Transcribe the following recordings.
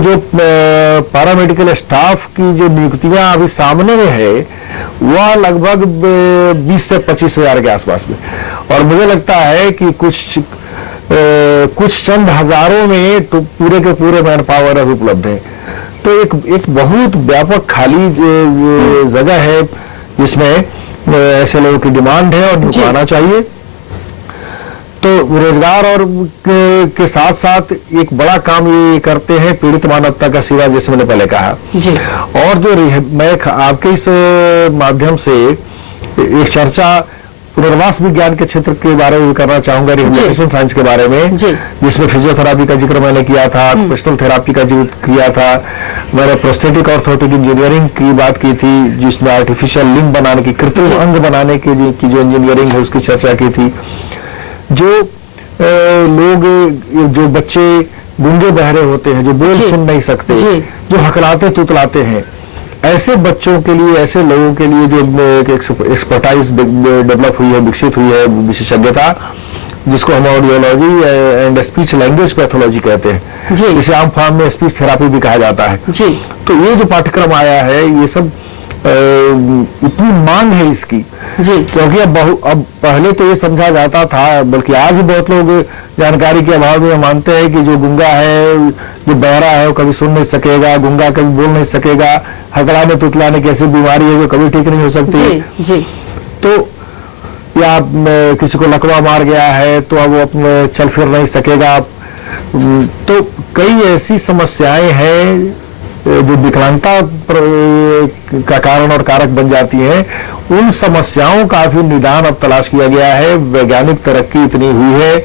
जो paramedical staff की जो नियुक्तियां अभी सामने में है वह लगभग 20 से 25 हजार के आसपास में, और मुझे लगता है कि कुछ चंद हजारों में तो पूरे के पूरे मैन पावर अभी उपलब्ध है। तो एक बहुत व्यापक खाली जगह है जिसमें ऐसे लोगों की डिमांड है और निभाना चाहिए। तो रोजगार और के साथ साथ एक बड़ा काम ये करते हैं पीड़ित मानवता का सेवा, जैसे मैंने पहले कहा जी। और जो मैं आपके इस माध्यम से एक चर्चा पुनर्वास विज्ञान के क्षेत्र के बारे में करना चाहूंगा, रिहेबिलिटेशन साइंस के बारे में, जिसमें फिजियोथेरापी का जिक्र मैंने किया था, ऑक्यूपेशनल थेरापी का जिक्र किया था, मैंने प्रोस्थेटिक ऑर्थोटिक इंजीनियरिंग की बात की थी, जिसमें आर्टिफिशियल लिंग बनाने की, कृत्रिम अंग बनाने की जो इंजीनियरिंग है उसकी चर्चा की थी। जो लोग, जो बच्चे गूंगे बहरे होते हैं, जो बोल सुन नहीं सकते, जो हकलाते तुतलाते हैं, ऐसे बच्चों के लिए, ऐसे लोगों के लिए जो एक्सपर्टाइज डेवलप हुई है, विकसित हुई है विशेषज्ञता, जिसको हम audiology and speech language pathology कहते हैं, इसे आम फॉर्म में स्पीच थेरापी भी कहा जाता है। तो ये जो पाठ्यक्रम आया है, ये सब इतनी मांग है इसकी जी, क्योंकि अब पहले तो ये समझा जाता था, बल्कि आज भी बहुत लोग जानकारी के अभाव में मानते हैं कि जो गूंगा है, जो बहरा है, वो कभी सुन नहीं सकेगा, गूंगा कभी बोल नहीं सकेगा, हकलाने तुतलाने की ऐसी बीमारी है जो कभी ठीक नहीं हो सकती जी। तो या किसी को लकवा मार गया है तो अब वो अपने चल फिर नहीं सकेगा। तो कई ऐसी समस्याएं हैं जो विकलांगता का कारण और कारक बन जाती हैं। उन समस्याओं का भी निदान अब तलाश किया गया है। वैज्ञानिक तरक्की इतनी हुई है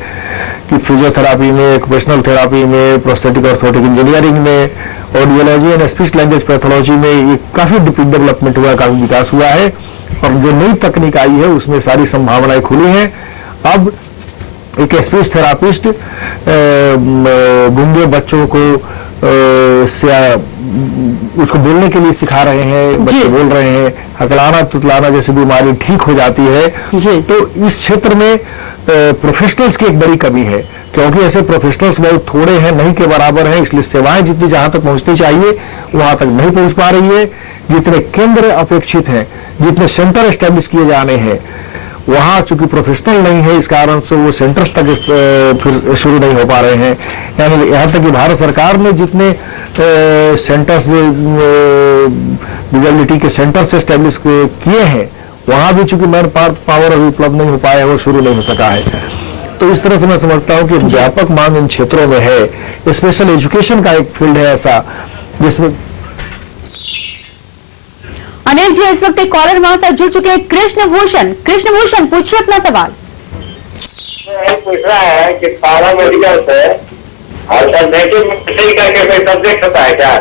कि फिजियोथेरापी में, ऑक्यूपेशनल थेरापी में, प्रोस्थेटिक ऑर्थोटिक इंजीनियरिंग में, audiology and speech language pathology में ये काफी डेवलपमेंट हुआ, काफी विकास हुआ है, और जो नई तकनीक आई है उसमें सारी संभावनाएं खुली हैं। अब एक स्पीच थेरापिस्ट गूंगे बच्चों को उसको बोलने के लिए सिखा रहे हैं, बच्चे बोल रहे हैं, हकलाना तुतलाना जैसी बीमारी ठीक हो जाती है। तो इस क्षेत्र में प्रोफेशनल्स की एक बड़ी कमी है, क्योंकि ऐसे प्रोफेशनल्स बहुत थोड़े हैं, नहीं के बराबर हैं, इसलिए सेवाएं जितनी जहां तक पहुंचनी चाहिए वहां तक नहीं पहुंच पा रही है। जितने केंद्र अपेक्षित हैं, जितने सेंटर एस्टेब्लिश किए जाने हैं, वहां चूंकि प्रोफेशनल नहीं है, इस कारण से वो सेंटर्स तक फिर शुरू नहीं हो पा रहे हैं। यानी यहां तक कि भारत सरकार ने जितने सेंटर्स, डिजेबिलिटी के सेंटर्स एस्टेब्लिश किए हैं, वहां भी चूंकि मैन पावर अभी उपलब्ध नहीं हो पाया है, वो शुरू नहीं हो सका है। तो इस तरह से मैं समझता हूं कि व्यापक मांग इन क्षेत्रों में है। स्पेशल एजुकेशन का एक फील्ड है ऐसा जिसमें। अनिल जी, इस वक्त एक कॉलर हमारे साथ जुड़ चुके हैं, कृष्णभूषण। कृष्णभूषण, पूछिए अपना सवाल। पूछ रहा है कि पारा मेडिकल से अल्टरनेटिव मेडिसिन का कोई सब्जेक्ट होता है क्या?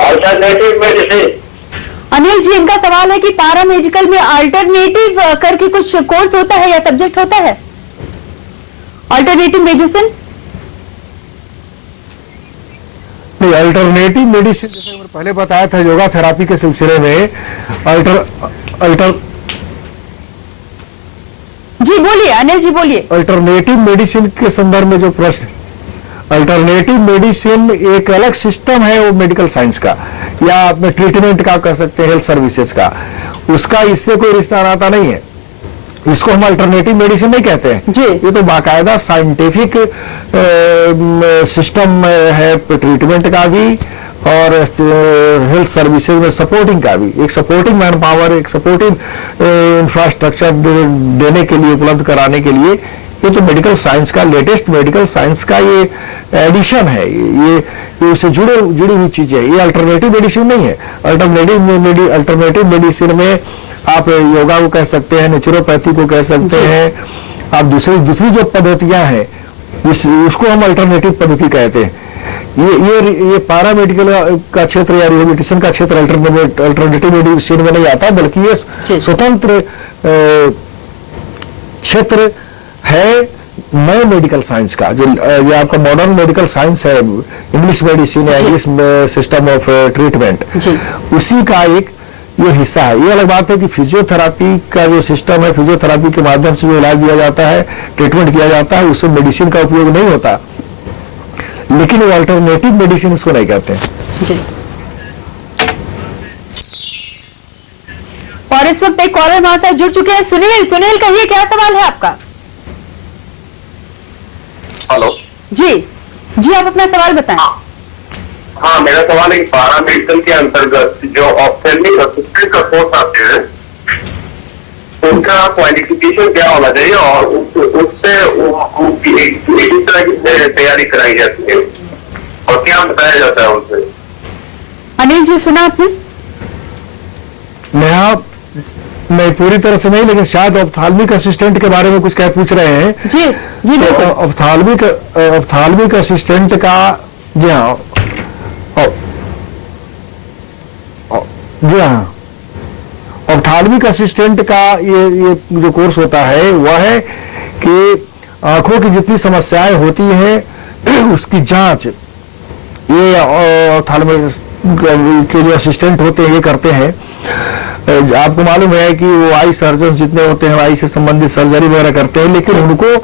Alternative medicine. अनिल जी, इनका सवाल है कि पारा मेडिकल में अल्टरनेटिव करके कुछ कोर्स होता है या सब्जेक्ट होता है? अल्टरनेटिव मेडिसिन नहीं, अल्टरनेटिव मेडिसिन जैसे मैंने पहले बताया था योगा थेरापी के सिलसिले में जी बोलिए अनिल जी, बोलिए। अल्टरनेटिव मेडिसिन के संदर्भ में जो प्रश्न, अल्टरनेटिव मेडिसिन एक अलग सिस्टम है वो मेडिकल साइंस का, या अपने ट्रीटमेंट का कह सकते हैं, हेल्थ सर्विसेज का, उसका इससे कोई रिश्ता नाता नहीं है। इसको हम अल्टरनेटिव मेडिसिन नहीं कहते हैं जी। ये तो बाकायदा साइंटिफिक सिस्टम है, ट्रीटमेंट का भी और हेल्थ सर्विसेज में सपोर्टिंग का भी। एक सपोर्टिंग मैन पावर, एक सपोर्टिंग इंफ्रास्ट्रक्चर देने के लिए, उपलब्ध कराने के लिए, ये तो मेडिकल साइंस का, लेटेस्ट मेडिकल साइंस का ये एडिशन है। ये उससे जुड़ी हुई चीज है। ये अल्टरनेटिव मेडिसिन नहीं है। अल्टरनेटिव मेडिसिन में आप योगा को कह सकते हैं, नेचुरोपैथी को कह सकते हैं, आप दूसरी जो पद्धतियां हैं उसको हम अल्टरनेटिव पद्धति कहते हैं। ये पैरामेडिकल का क्षेत्र या रिहेबिलिटेशन का क्षेत्र अल्टरनेटिव मेडिसिन में नहीं आता, बल्कि ये स्वतंत्र क्षेत्र है नए मेडिकल साइंस का। जो ये आपका मॉडर्न मेडिकल साइंस है, इंग्लिश मेडिसिन या इंग्लिश सिस्टम ऑफ ट्रीटमेंट, उसी का एक ये हिस्सा है। ये अलग बात है कि फिजियोथेरापी का जो सिस्टम है, फिजियोथेरापी के माध्यम से जो इलाज दिया जाता है, ट्रीटमेंट किया जाता है, उसमें मेडिसिन का उपयोग नहीं होता। लेकिन वो अल्टरनेटिव मेडिसिन इसको नहीं कहते हैं। जी। और इस वक्त एक कॉलर हमारे साथ जुड़ चुके हैं, सुनील। सुनील, कहिए क्या सवाल है आपका? हेलो। जी जी, आप अपना सवाल बताएं। हाँ, मेरा सवाल है कि पारा मेडिकल के अंतर्गत जो ऑप्थेल्मिक असिस्टेंट का कोर्स आते हैं, उनका क्वालिफिकेशन क्या होना चाहिए और उससे किस तरह की तैयारी कराई जाती है और क्या बताया जाता है उनसे? अनिल जी, सुना आपने? मैं पूरी तरह से नहीं, लेकिन शायद ऑप्थाल्मिक असिस्टेंट के बारे में कुछ क्या पूछ रहे हैं। जी जी, बिल्कुल। ऑप्थाल्मिक असिस्टेंट का, जी हाँ, जी हाँ, ऑप्थाल्मिक असिस्टेंट का ये जो कोर्स होता है वह है कि आंखों की जितनी समस्याएं होती हैं उसकी जांच ये ऑप्थाल्मिक के जो असिस्टेंट होते हैं ये करते हैं। आपको मालूम है कि वो आई सर्जन जितने होते हैं आई से संबंधित सर्जरी वगैरह करते हैं, लेकिन उनको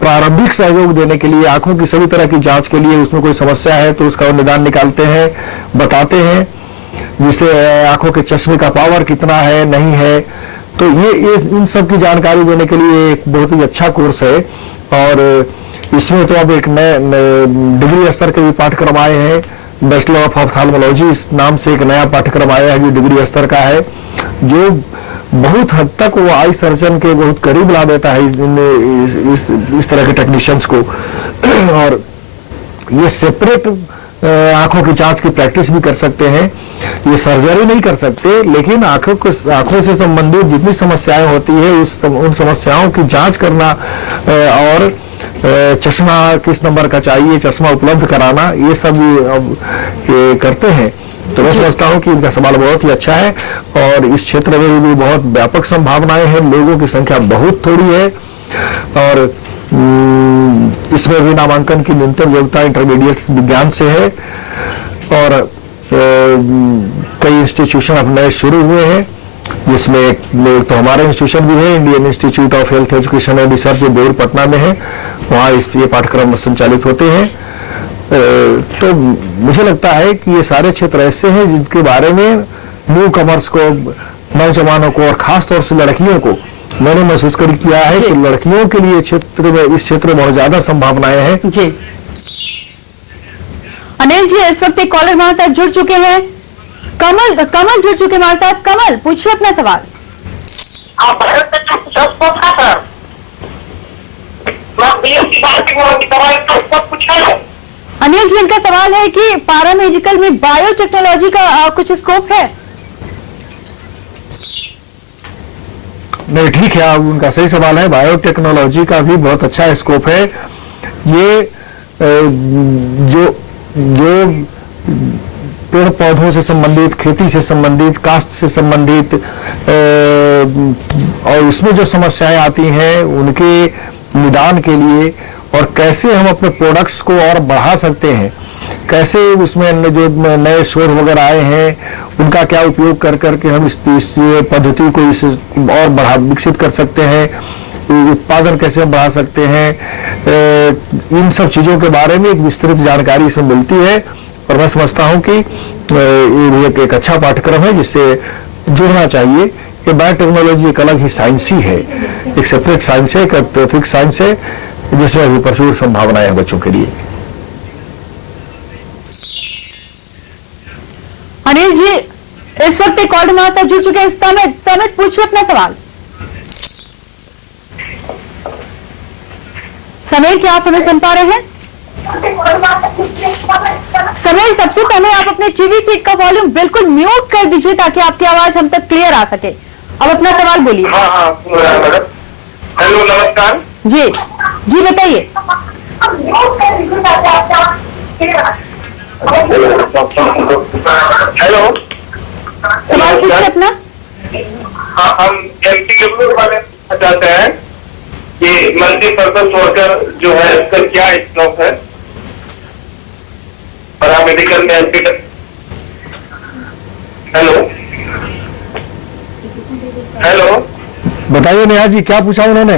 प्रारंभिक सहयोग देने के लिए, आंखों की सभी तरह की जांच के लिए, उसमें कोई समस्या है तो उसका निदान निकालते हैं, बताते हैं, जिससे आंखों के चश्मे का पावर कितना है, नहीं है। तो ये इन सब की जानकारी देने के लिए एक बहुत ही अच्छा कोर्स है। और इसमें तो अब एक नए डिग्री स्तर के भी पाठ्यक्रम आए हैं। बैचलर ऑफ ऑप्थाल्मोलॉजी इस नाम से एक नया पाठ्यक्रम आया है जो डिग्री स्तर का है, जो बहुत हद तक वो आई सर्जन के बहुत करीब ला देता है इस तरह के टेक्नीशियंस को। और ये सेपरेट आंखों की जांच की प्रैक्टिस भी कर सकते हैं। ये सर्जरी नहीं कर सकते, लेकिन आंखों से संबंधित जितनी समस्याएं होती है उन समस्याओं की जांच करना और चश्मा किस नंबर का चाहिए, चश्मा उपलब्ध कराना, ये सब ये करते हैं। तो मैं समझता हूं कि इनका सवाल बहुत ही अच्छा है और इस क्षेत्र में भी बहुत व्यापक संभावनाएं हैं। लोगों की संख्या बहुत थोड़ी है और इसमें भी नामांकन की न्यूनतम योग्यता इंटरमीडिएट विज्ञान से है और कई इंस्टीट्यूशन अब नए शुरू हुए हैं, जिसमें एक तो हमारा इंस्टीट्यूशन भी है, Indian institute of health education and research जो बेउर पटना में है, वहां ये पाठ्यक्रम संचालित होते हैं। तो मुझे लगता है कि ये सारे क्षेत्र ऐसे हैं जिनके बारे में न्यू कमर्स को, नौजवानों को और खास तौर से लड़कियों को मैंने महसूस किया है कि लड़कियों के लिए इस क्षेत्र में बहुत ज्यादा संभावनाएं हैं। जी अनिल जी, इस वक्त एक कॉलर हमारे साथ जुड़ चुके हैं, कमल जुड़ चुके हमारे साथ। कमल, पूछिए अपना सवाल। अनिल जी, इनका सवाल है कि पैरामेडिकल में बायोटेक्नोलॉजी का कुछ स्कोप है? नहीं, ठीक है, उनका सही सवाल है। बायोटेक्नोलॉजी का भी बहुत अच्छा स्कोप है। ये जो पेड़ पौधों से संबंधित, खेती से संबंधित, कास्ट से संबंधित और उसमें जो समस्याएं आती हैं उनके निदान के लिए और कैसे हम अपने प्रोडक्ट्स को और बढ़ा सकते हैं, कैसे उसमें जो नए शोध वगैरह आए हैं उनका क्या उपयोग कर करके हम इस पद्धति को और विकसित कर सकते हैं, उत्पादन कैसे हम बढ़ा सकते हैं, इन सब चीजों के बारे में एक विस्तृत जानकारी इसमें मिलती है। और मैं समझता हूं कि ये एक अच्छा पाठ्यक्रम है जिससे जुड़ना चाहिए। कि बायोटेक्नोलॉजी एक अलग ही साइंस ही है, एक सेपरेट साइंस है, एक अतिरिक्त साइंस है, जिसमें अभी प्रचुर संभावनाएं हैं बच्चों के लिए। अनिल जी, इस वक्त एक कॉल हमारे साथ जुड़ चुके हैं, समित पूछिए अपना सवाल। समीर, क्या आप हमें सुन पा रहे हैं? समीर, सबसे पहले आप अपने टीवी सीट का वॉल्यूम बिल्कुल म्यूट कर दीजिए ताकि आपकी आवाज हम तक क्लियर आ सके। अब अपना सवाल बोलिए। हाँ, सुन रहा है मैडम। हेलो, नमस्कार। जी बताइए। हेलो, सवाल पूछिए अपना। हाँ, हम एमपीडब्ल्यू के बारे में चाहते हैं कि मल्टीपर्पज वर्कर जो है इसका क्या स्कोप है पैरामेडिकल में एमपीडब्ल्यू। हेलो, बताइए नेहा जी, क्या पूछा उन्होंने?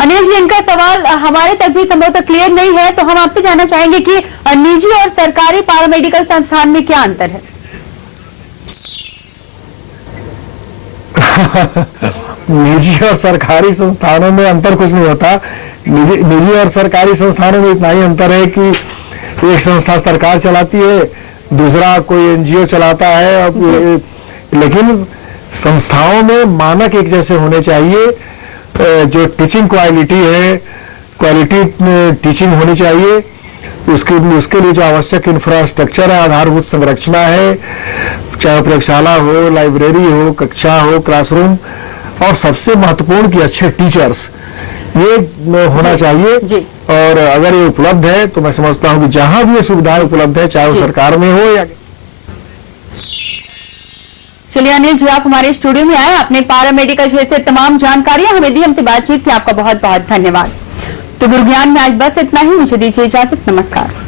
अनिल जी, इनका सवाल हमारे तक भी संभवतः क्लियर नहीं है, तो हम आपसे जानना चाहेंगे कि निजी और सरकारी पैरामेडिकल संस्थान में क्या अंतर है? निजी और सरकारी संस्थानों में अंतर कुछ नहीं होता। निजी और सरकारी संस्थानों में इतना ही अंतर है कि एक संस्था सरकार चलाती है, दूसरा कोई एनजीओ चलाता है। लेकिन संस्थाओं में मानक एक जैसे होने चाहिए। जो टीचिंग क्वालिटी है, क्वालिटी टीचिंग होनी चाहिए। उसके लिए जो आवश्यक इंफ्रास्ट्रक्चर है, आधारभूत संरचना है, चाहे प्रयोगशाला हो, लाइब्रेरी हो, कक्षा हो, क्लासरूम, और सबसे महत्वपूर्ण कि अच्छे टीचर्स, ये होना चाहिए जी। और अगर ये उपलब्ध है तो मैं समझता हूं कि जहां भी ये सुविधाएं उपलब्ध है, चाहे वो सरकार में हो या। चलिए अनिल जी, आप हमारे स्टूडियो में आए, अपने पैरामेडिकल क्षेत्र से तमाम जानकारियां हमें दी, हमसे बातचीत की, आपका बहुत बहुत धन्यवाद। तो गुरु ज्ञान में आज बस इतना ही, मुझे दीजिए इजाजत, नमस्कार।